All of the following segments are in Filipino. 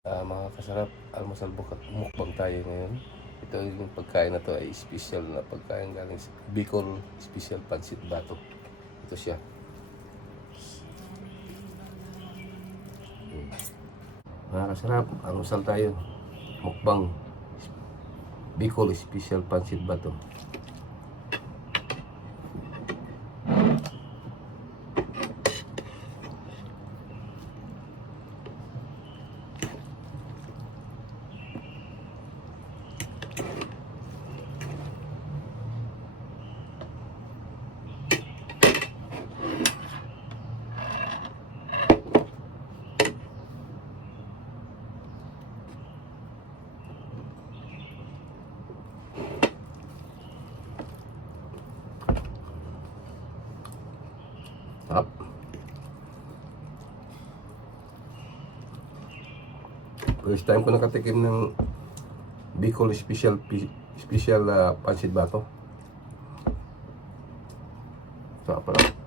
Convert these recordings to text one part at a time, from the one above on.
Mga kasarap, almusal mukbang tayo ngayon. Ito yung pagkain na to ay special na pagkain galing sa Bicol Special Pancit Bato. Ito siya. Mga kasarap, almusal tayo. Mukbang Bicol Special Pancit Bato. Sarap. First time ko nakatikim ng Bicol Special Pancit Bato. Sarap pala.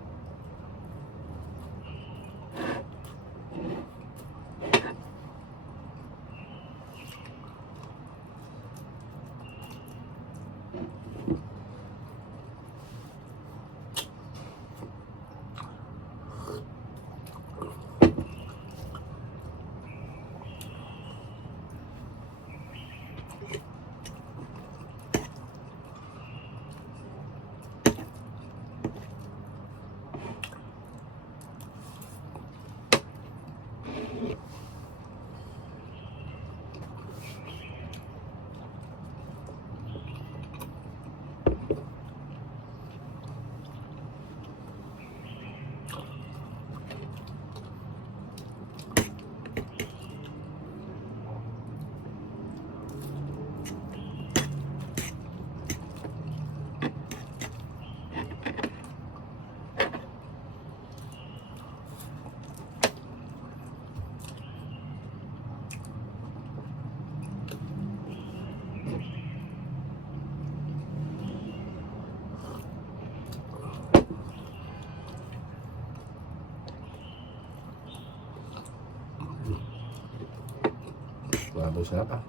Grabe sarap ah.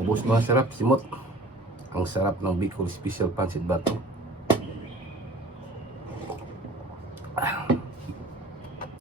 Ubos mga sarap, simot. Ang sarap ng Bicol Special Pancit Bato.